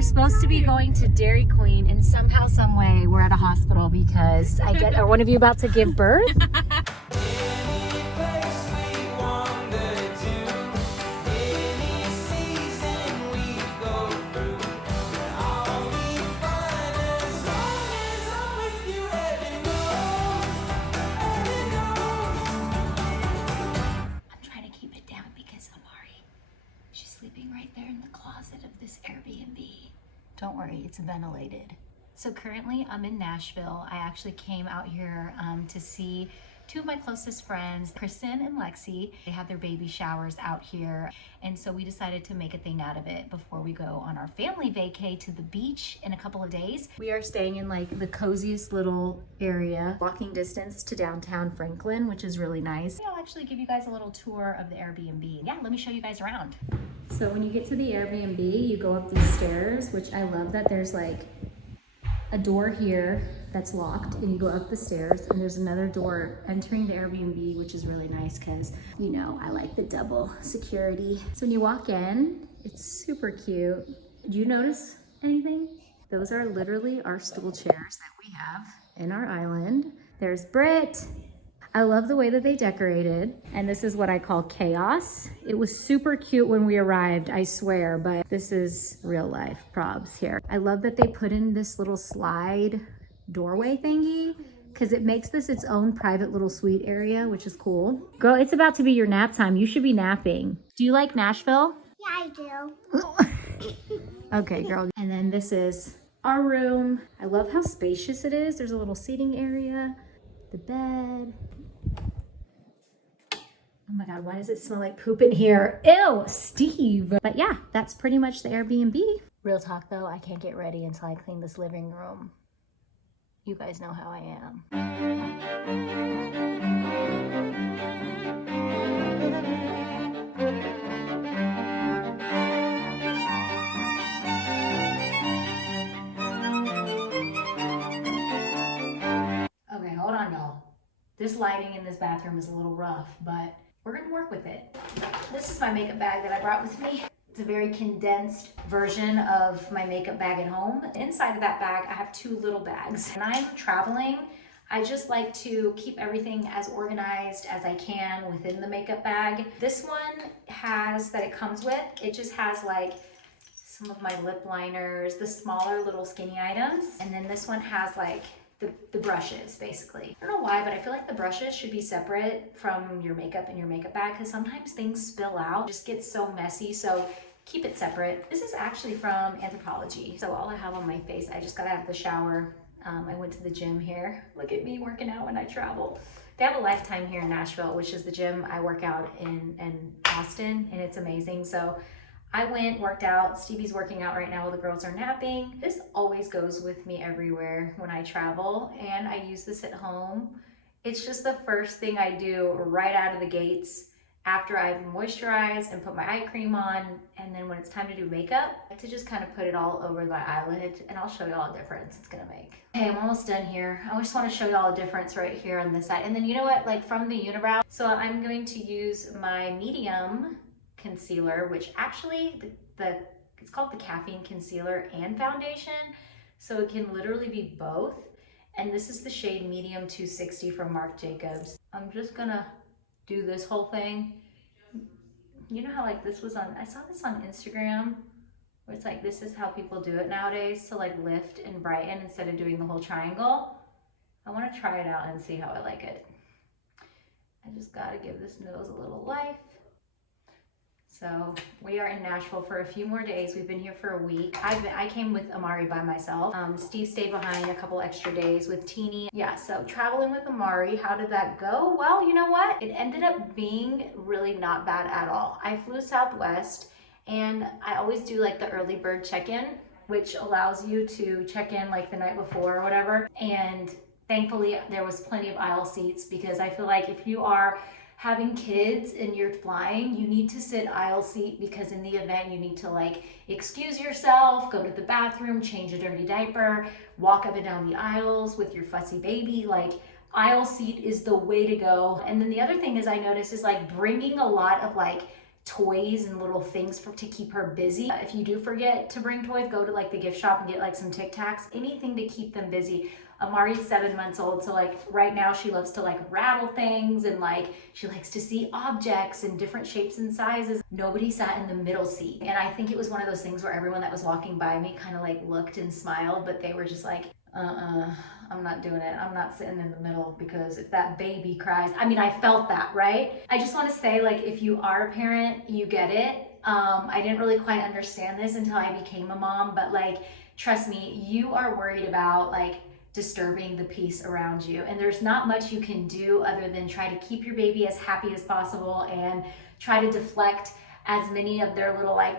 are supposed to be going to Dairy Queen, and somehow, some way, we're at a hospital because are one of you about to give birth? Don't worry, it's ventilated. So currently I'm in Nashville. I actually came out here to see two of my closest friends, Kristen and Lexi. They have their baby showers out here. And so we decided to make a thing out of it before we go on our family vacay to the beach in a couple of days. We are staying in like the coziest little area, walking distance to downtown Franklin, which is really nice. I'll actually give you guys a little tour of the Airbnb. Yeah, let me show you guys around. So when you get to the Airbnb, you go up these stairs, which I love that there's like a door here that's locked, and you go up the stairs, and there's another door entering the Airbnb, which is really nice because, you know, I like the double security. So when you walk in, it's super cute. Did you notice anything? Those are literally our stool chairs that we have in our island. There's Britt. I love the way that they decorated, and this is what I call chaos. It was super cute when we arrived, I swear, but this is real life probs here. I love that they put in this little slide doorway thingy because it makes this its own private little suite area, which is cool. Girl, it's about to be your nap time. You should be napping. Do you like Nashville? Yeah, I do. Okay, girl. And then this is our room. I love how spacious it is. There's a little seating area, the bed. Oh my God, why does it smell like poop in here? Ew, Steve. But yeah, that's pretty much the Airbnb. Real talk though, I can't get ready until I clean this living room. You guys know how I am. Okay, hold on y'all. This lighting in this bathroom is a little rough, but we're gonna work with it. This is my makeup bag that I brought with me. It's a very condensed version of my makeup bag at home. Inside of that bag, I have two little bags. When I'm traveling, I just like to keep everything as organized as I can within the makeup bag. This one has, that it comes with, it just has like some of my lip liners, the smaller little skinny items. And then this one has like the brushes, basically. I don't know why, but I feel like the brushes should be separate from your makeup in your makeup bag because sometimes things spill out. It just gets so messy, so keep it separate. This is actually from Anthropologie. So all I have on my face, I just got out of the shower. I went to the gym here. Look at me working out when I travel. They have a Lifetime here in Nashville, which is the gym I work out in Austin, and it's amazing. So I went, worked out. Stevie's working out right now while the girls are napping. This always goes with me everywhere when I travel, and I use this at home. It's just the first thing I do right out of the gates after I've moisturized and put my eye cream on, and then when it's time to do makeup, to just kind of put it all over my eyelid, and I'll show you all the difference it's gonna make. Okay, I'm almost done here. I just want to show you all the difference right here on this side. And then you know what, like from the unibrow, so I'm going to use my medium concealer, which actually it's called the Caffeine concealer and foundation, so it can literally be both. And this is the shade medium 260 from Marc Jacobs. I'm just gonna do this whole thing. You know how like this was on, I saw this on Instagram where it's like this is how people do it nowadays to like lift and brighten instead of doing the whole triangle. I want to try it out and see how I like it. I just gotta give this nose a little life. So we are in Nashville for a few more days. We've been here for a week. I came with Amari by myself. Steve stayed behind a couple extra days with Teeny. Yeah, so traveling with Amari, how did that go? Well, you know what? It ended up being really not bad at all. I flew Southwest, and I always do like the early bird check-in, which allows you to check in like the night before or whatever. And thankfully there was plenty of aisle seats because I feel like if you are having kids and you're flying, you need to sit aisle seat because in the event you need to like excuse yourself, go to the bathroom, change a dirty diaper, walk up and down the aisles with your fussy baby. Like aisle seat is the way to go. And then the other thing is I noticed is like bringing a lot of like toys and little things to keep her busy. If you do forget to bring toys, go to like the gift shop and get like some Tic Tacs, anything to keep them busy. Amari's 7 months old, so like right now she loves to like rattle things, and like she likes to see objects in different shapes and sizes. Nobody sat in the middle seat, and I think it was one of those things where everyone that was walking by me kind of like looked and smiled, but they were just like, I'm not doing it. I'm not sitting in the middle, because if that baby cries, I mean, I felt that, right? I just want to say, like, if you are a parent, you get it. I didn't really quite understand this until I became a mom, but like, trust me, you are worried about like disturbing the peace around you, and there's not much you can do other than try to keep your baby as happy as possible and try to deflect as many of their little like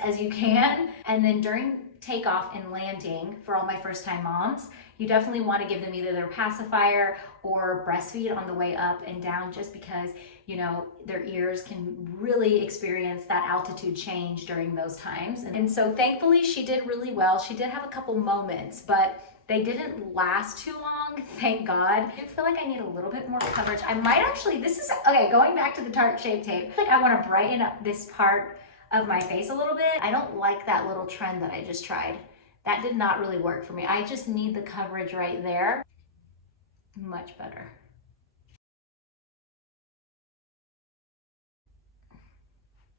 as you can. And then during takeoff and landing, for all my first time moms, you definitely want to give them either their pacifier or breastfeed on the way up and down, just because, you know, their ears can really experience that altitude change during those times. And so thankfully she did really well. She did have a couple moments, but they didn't last too long, thank God. I feel like I need a little bit more coverage. I might actually, this is, okay, going back to the Tarte Shape Tape, like I want to brighten up this part of my face a little bit. I don't like that little trend that I just tried. That did not really work for me. I just need the coverage right there. Much better.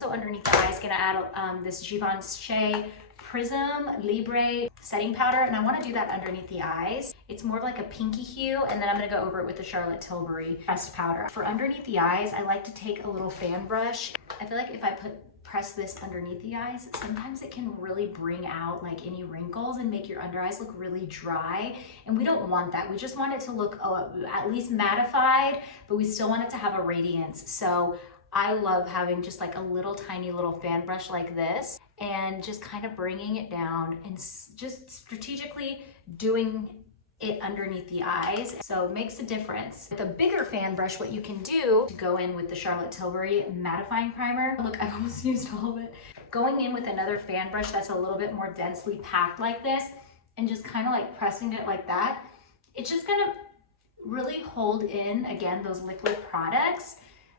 So underneath the eyes, gonna add this Givenchy Prism Libre setting powder, and I want to do that underneath the eyes. It's more like a pinky hue, and then I'm going to go over it with the Charlotte Tilbury pressed powder. For underneath the eyes, I like to take a little fan brush. I feel like if I press this underneath the eyes, sometimes it can really bring out like any wrinkles and make your under eyes look really dry, and we don't want that. We just want it to look at least mattified, but we still want it to have a radiance. So I love having just like a little tiny little fan brush like this, and just kind of bringing it down and just strategically doing it underneath the eyes. So it makes a difference. With a bigger fan brush, what you can do to go in with the Charlotte Tilbury mattifying primer. Look, I almost used all of it. Going in with another fan brush that's a little bit more densely packed like this, and just kind of like pressing it like that. It's just gonna really hold in, again, those liquid products,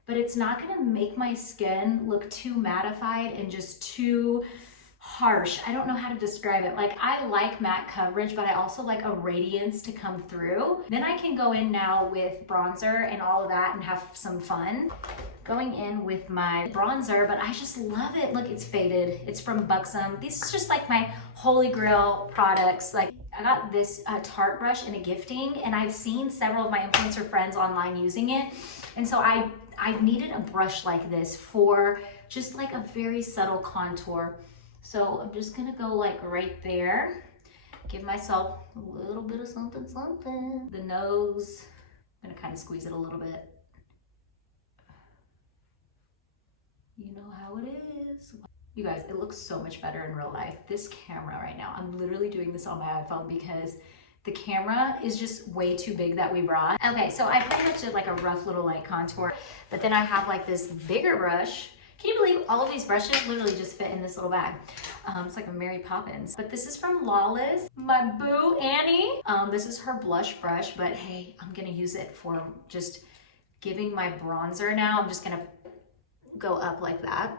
but it's not gonna make my skin look too mattified and just too harsh. I don't know how to describe it. Like, I like matte coverage, but I also like a radiance to come through. Then I can go in now with bronzer and all of that and have some fun. Going in with my bronzer, but I just love it. Look, it's faded. It's from Buxom. This is just like my holy grail products. Like, I got this Tarte brush in a gifting, and I've seen several of my influencer friends online using it. And so I needed a brush like this for just like a very subtle contour. So I'm just gonna go like right there. Give myself a little bit of something, something. The nose, I'm gonna kind of squeeze it a little bit. You know how it is. You guys, it looks so much better in real life. This camera right now, I'm literally doing this on my iPhone because the camera is just way too big that we brought. Okay, so I pretty much did like a rough little light contour, but then I have like this bigger brush. Can you believe all of these brushes literally just fit in this little bag? It's like a Mary Poppins. But this is from Lawless, my boo Annie. This is her blush brush, but hey, I'm gonna use it for just giving my bronzer now. I'm just gonna go up like that,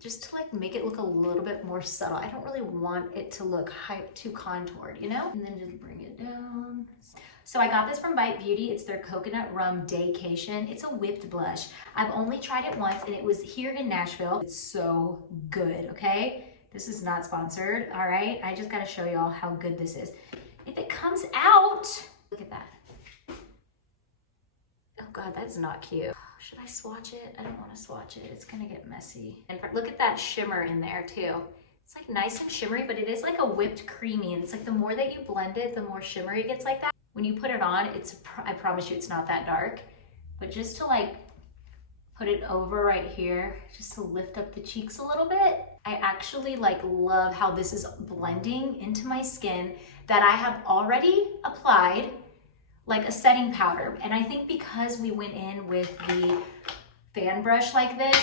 just to like make it look a little bit more subtle. I don't really want it to look too contoured, you know? And then just bring it down. So I got this from Bite Beauty. It's their Coconut Rum Daycation. It's a whipped blush. I've only tried it once, and it was here in Nashville. It's so good, okay? This is not sponsored, all right? I just gotta show y'all how good this is. If it comes out, look at that. Oh God, that's not cute. Should I swatch it? I don't want to swatch it. It's gonna get messy. And look at that shimmer in there too. It's like nice and shimmery, but it is like a whipped creamy. And it's like the more that you blend it, the more shimmery it gets like that. When you put it on, I promise you it's not that dark. But just to like put it over right here, just to lift up the cheeks a little bit. I actually like love how this is blending into my skin that I have already applied like a setting powder. And I think because we went in with the fan brush like this,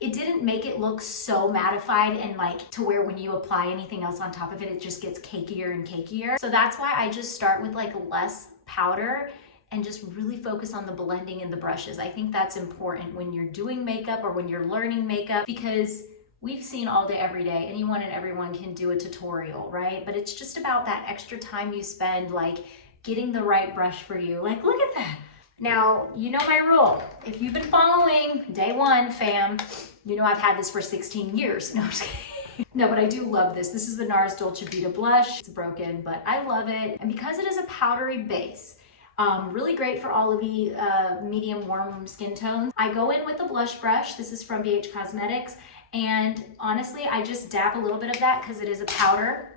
it didn't make it look so mattified and like to where when you apply anything else on top of it, it just gets cakier and cakier. So that's why I just start with like less powder and just really focus on the blending and the brushes. I think that's important when you're doing makeup or when you're learning makeup, because we've seen all day, every day, anyone and everyone can do a tutorial, right? But it's just about that extra time you spend like getting the right brush for you. Like, look at that. Now, you know my rule. If you've been following day one, fam, you know I've had this for 16 years. No, I'm just kidding. No, but I do love this. This is the NARS Dolce Vita blush. It's broken, but I love it. And because it is a powdery base, really great for all of the medium warm skin tones. I go in with a blush brush. This is from BH Cosmetics. And honestly, I just dab a little bit of that because it is a powder.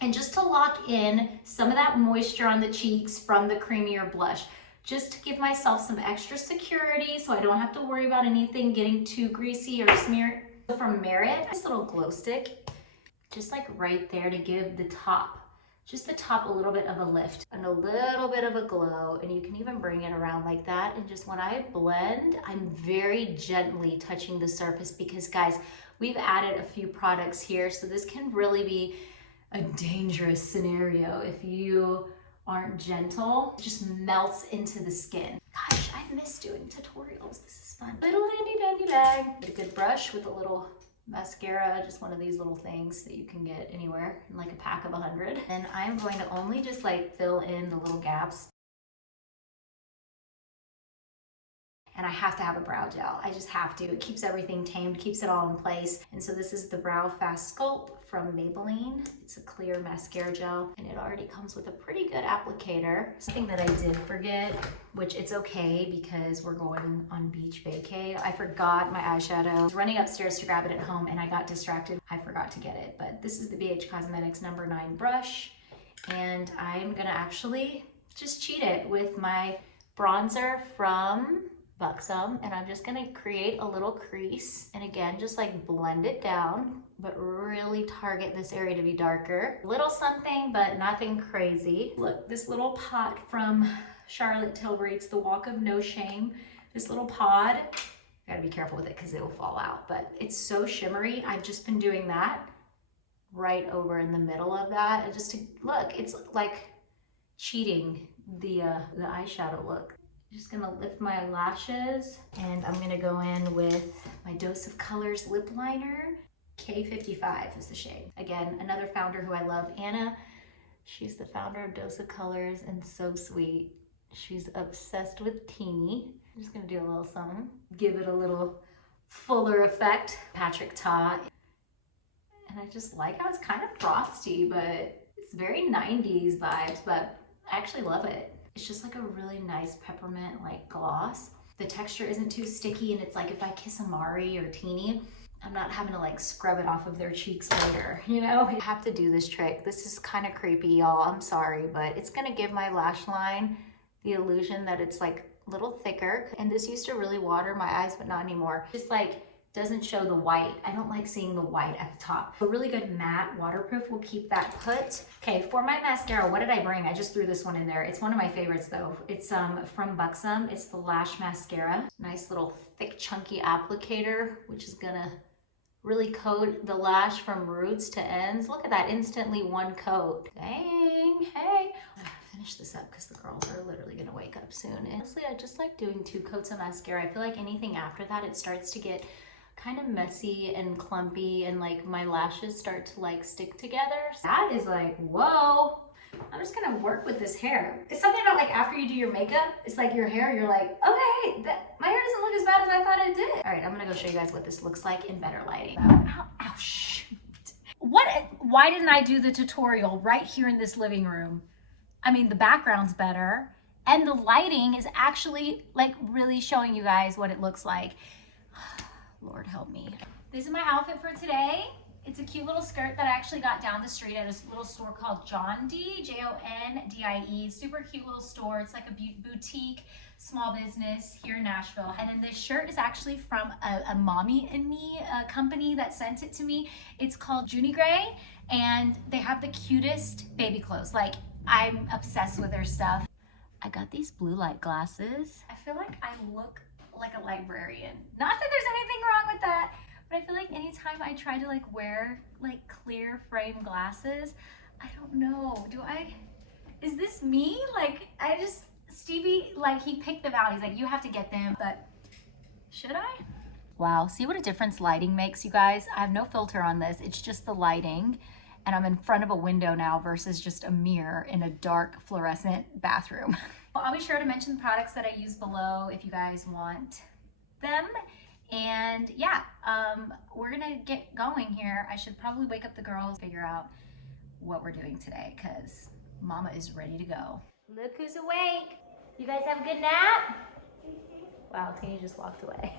And just to lock in some of that moisture on the cheeks from the creamier blush, just to give myself some extra security so I don't have to worry about anything getting too greasy or smeared. From Merit, this little glow stick, just like right there to give the top, just the top a little bit of a lift and a little bit of a glow. And you can even bring it around like that. And just when I blend, I'm very gently touching the surface because guys, we've added a few products here. So this can really be a dangerous scenario if you aren't gentle. It just melts into the skin. Gosh, I miss doing tutorials. This is fun. Little handy dandy bag. Get a good brush with a little mascara, just one of these little things that you can get anywhere in like a pack of 100. And I'm going to only just like fill in the little gaps. And I have to have a brow gel. I just have to. It keeps everything tamed, keeps it all in place. And so this is the Brow Fast Sculpt from Maybelline. It's a clear mascara gel, and it already comes with a pretty good applicator. Something that I did forget, which it's okay because we're going on beach vacay. I forgot my eyeshadow. I was running upstairs to grab it at home and I got distracted. I forgot to get it, but this is the BH Cosmetics number 9 brush. And I'm gonna actually just cheat it with my bronzer from Buxom, and I'm just gonna create a little crease and again just like blend it down, but really target this area to be darker. Little something, but nothing crazy. Look, this little pot from Charlotte Tilbury, it's the Walk of No Shame. This little pod, gotta be careful with it because it will fall out, but it's so shimmery. I've just been doing that right over in the middle of that, and just to look, it's like cheating the eyeshadow look. Just gonna lift my lashes, and I'm gonna go in with my Dose of Colors lip liner. K55 is the shade. Again, another founder who I love, Anna. She's the founder of Dose of Colors and so sweet. She's obsessed with teeny. I'm just gonna do a little something. Give it a little fuller effect. Patrick Ta. And I just like how it's kind of frosty, but it's very 90s vibes, but I actually love it. It's just like a really nice peppermint like gloss. The texture isn't too sticky, and it's like if I kiss Amari or Teeny, I'm not having to like scrub it off of their cheeks later, you know? I have to do this trick. This is kind of creepy, y'all. I'm sorry, but it's gonna give my lash line the illusion that it's like a little thicker. And this used to really water my eyes, but not anymore. Just like doesn't show the white. I don't like seeing the white at the top. A really good matte waterproof will keep that put. Okay, for my mascara, what did I bring? I just threw this one in there. It's one of my favorites though. It's from Buxom. It's the Lash Mascara. Nice little thick chunky applicator, which is gonna really coat the lash from roots to ends. Look at that, instantly one coat. Dang, hey. I'm gonna finish this up because the girls are literally gonna wake up soon. And honestly, I just like doing 2 coats of mascara. I feel like anything after that, it starts to get kind of messy and clumpy, and like my lashes start to like stick together. That is like, whoa. I'm just gonna work with this hair. It's something about like after you do your makeup, it's like your hair, you're like, okay, my hair doesn't look as bad as I thought it did. All right, I'm gonna go show you guys what this looks like in better lighting. Ow, shoot. Why didn't I do the tutorial right here in this living room? I mean, the background's better, and the lighting is actually like really showing you guys what it looks like. Lord help me. This is my outfit for today. It's a cute little skirt that I actually got down the street at a little store called Jondie, Jondie. Super cute little store. It's like a boutique small business here in Nashville. And then this shirt is actually from a Mommy and Me company that sent it to me. It's called Junie Grey, and they have the cutest baby clothes. Like, I'm obsessed with their stuff. I got these blue light glasses. I feel like I look like a librarian. Not that there's anything wrong with that, but I feel like anytime I try to like wear like clear frame glasses, I don't know, is this me? Like, Stevie, like, he picked them out. He's like, you have to get them, but should I? Wow, see what a difference lighting makes, you guys? I have no filter on this. It's just the lighting, and I'm in front of a window now versus just a mirror in a dark fluorescent bathroom. Well, I'll be sure to mention the products that I use below if you guys want them. And yeah, we're gonna get going here. I should probably wake up the girls, figure out what we're doing today, because Mama is ready to go. Look who's awake. You guys have a good nap? Wow, Tini just walked away.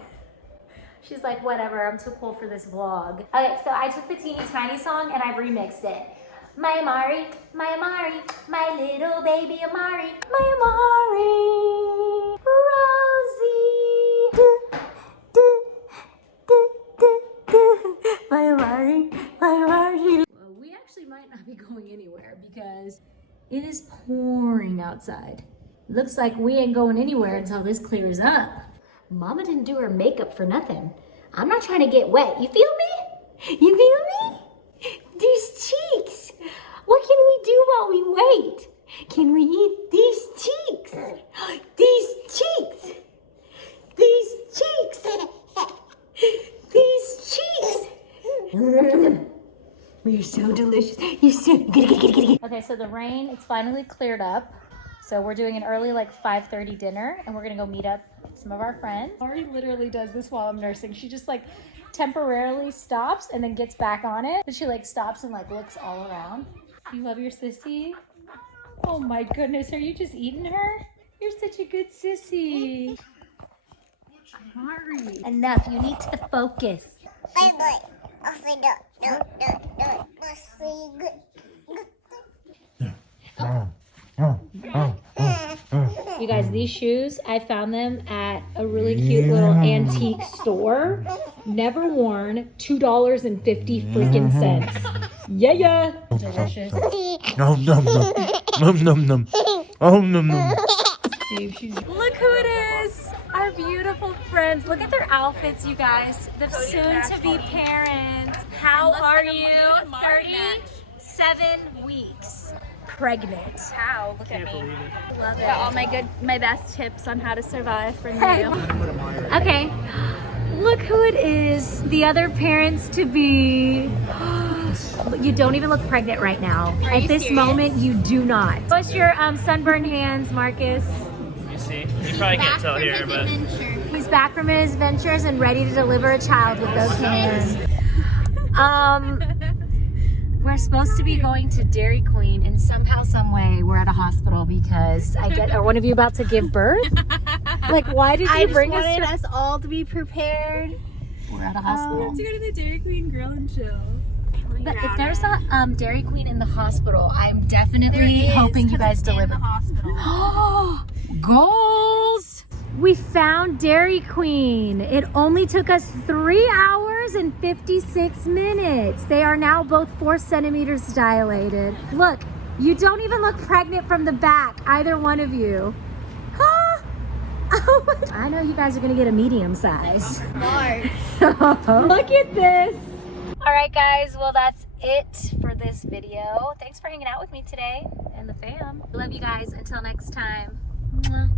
She's like, whatever, I'm too cool for this vlog. Okay, so I took the Teeny Tiny song and I've remixed it. My Amari, my little baby Amari, my Amari, Rosie, my Amari, my Amari. Well, we actually might not be going anywhere because it is pouring outside. Looks like we ain't going anywhere until this clears up. Mama didn't do her makeup for nothing. I'm not trying to get wet. You feel me? You feel me? These cheeks. What can we do while we wait? Can we eat these cheeks? These cheeks. These cheeks. These cheeks. You're so delicious. You're so... Get. Okay, so the rain, it's finally cleared up. So we're doing an early, like 5:30 dinner, and we're gonna go meet up some of our friends. Amari literally does this while I'm nursing. She just like temporarily stops and then gets back on it. But she like stops and like looks all around. You love your sissy? Oh my goodness, are you just eating her? You're such a good sissy. Amari. Enough, you need to focus. You guys, these shoes, I found them at a really cute little antique store. Never worn, $2.50 freaking cents. Yeah. Delicious. Nom nom nom. Nom nom nom. Oh nom nom. Look who it is. Our beautiful friends. Look at their outfits, you guys. The soon-to-be parents. How are you? 37 weeks. Pregnant. How? Look at me. Love it. Got all my best tips on how to survive from you. Okay. Look who it is. The other parents to be. You don't even look pregnant right now. At this moment, you do not. What's your sunburned hands, Marcus? You see? You probably can't tell here, but He's back from his ventures and ready to deliver a child with those hands. We're supposed to be going to Dairy Queen, and somehow, some way, we're at a hospital because are one of you about to give birth? Like, why did you bring us? I just wanted us all to be prepared. We're at a hospital. To go to the Dairy Queen Grill and Chill. But if there's a Dairy Queen in the hospital, I'm definitely hoping you guys deliver. Oh, goals! We found Dairy Queen. It only took us 3 hours and 56 minutes. They are now both 4 centimeters dilated. Look, you don't even look pregnant from the back, either one of you. Huh? I know you guys are gonna get a medium size. Large. Look at this. All right, guys, well, that's it for this video. Thanks for hanging out with me today and the fam. Love you guys. Until next time. Mwah.